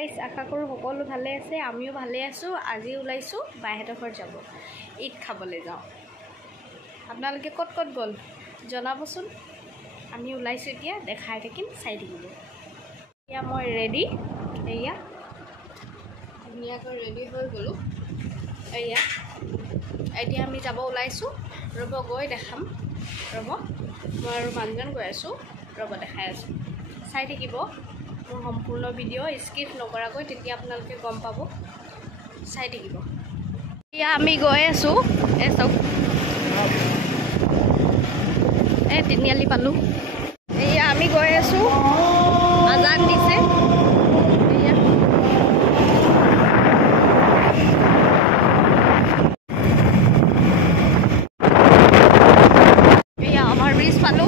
guys আশা কৰো সকলো ভালে আছে আমিও ভালে আছো আজি ওলাইছো বাইহেতৰ ঘৰ যাব ঈদ খাবলৈ যাও আপোনালোকে কত কত গল জনাবচোন আমি ওলাইছো এতিয়া দেখাই থাকিম চাই থাকিব ইয়া মই ৰেডি এয়া ধুনীয়াকৈ ৰেডি হৈ গলো এয়া এতিয়া আমি যাব ওলাইছো ৰব গৈ দেখাম ৰব মই আৰু মানুহজন গৈ আছো ৰব দেখাই আছো চাই থাকিব মোৰ সম্পূৰ্ণ ভিডিও স্কিপ নকৰাকৈ তেতিয়া আপোনালোকে গম পাব চাই থাকিব ইয়া আমি গৈ আছো এসব তিনিআলি পালো এয়া আমি গৈ আছো আজান দিছে এয়া আমাৰ ব্ৰিজ পালো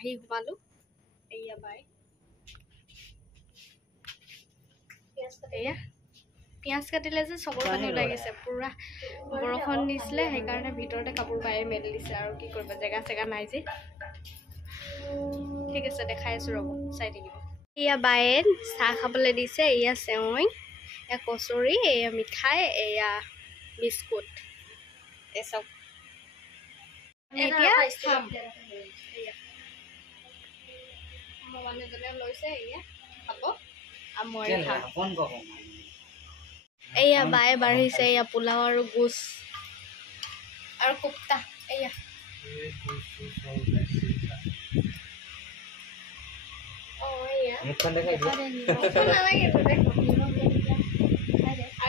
আহি ঘুমালো এয়া বাই এয়া পিঁয়াজ কাটিলে যে চবৰ পানী ওলাই গৈছে পুৰা বৰষুণ দিছিলে সেইকাৰণে ভিতৰতে কাপোৰ বায়ে মেলি দিছে আৰু কি কৰিবা জেগা চেগা নাই যে ঠিক আছে দেখাই আছো ৰ'ব চাই থাকিব এয়া বায়ে চাহ খাবলৈ দিছে এয়া চেৱৈ এয়া কচুৰি এয়া মিঠাই এয়া বিস্কুট এসব এতিয়া খাম মানুহজনে লৈছে এয়া খাব আৰু মই খাম এয়া বায়ে বাঢ়িছে এয়া পোলাও আৰু গোছ আৰু কোপ্তা এয়া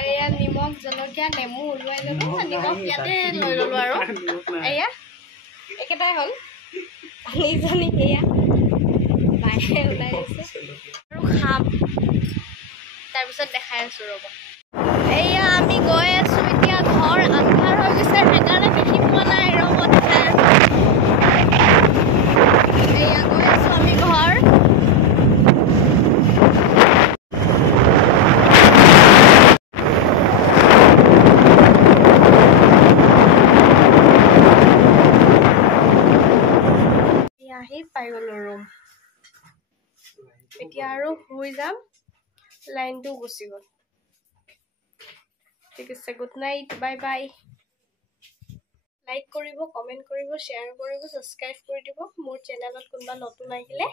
এয়া নিমখ জলকীয়া নেমু ওলোৱাই ল'লো নিমখ ইয়াতে লৈ ল'লো আৰু এয়া একেটাই হ'ল পানীজনী এয়া বায়ে ওলাই গৈছে আৰু খাম তাৰপিছত দেখাই আছো ৰ'ব এয়া আমি গৈ আছো এতিয়া ঘৰ আন্ধাৰ হৈ গৈছে সেইকাৰণে দেখি পোৱা নাই ৰ'ব দেখাই আছো এয়া গৈ আছো আমি ঘৰ আহি পাই গলো ৰুম এতিয়া আৰু শুই যাম লাইনটো গুচি গ'ল ঠিক আছে good night bye bye like কৰিব কমেন্ট কৰিব শ্বেয়াৰ কৰিব সাবস্ক্ৰাইব কৰি দিব মোৰ চেনেলত কোনবা নতুন আহিলে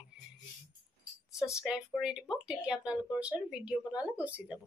সাবস্ক্ৰাইব কৰি দিব তেতিয়া আপোনালোকৰ ওচৰত ভিডিও বনালে গুচি যাব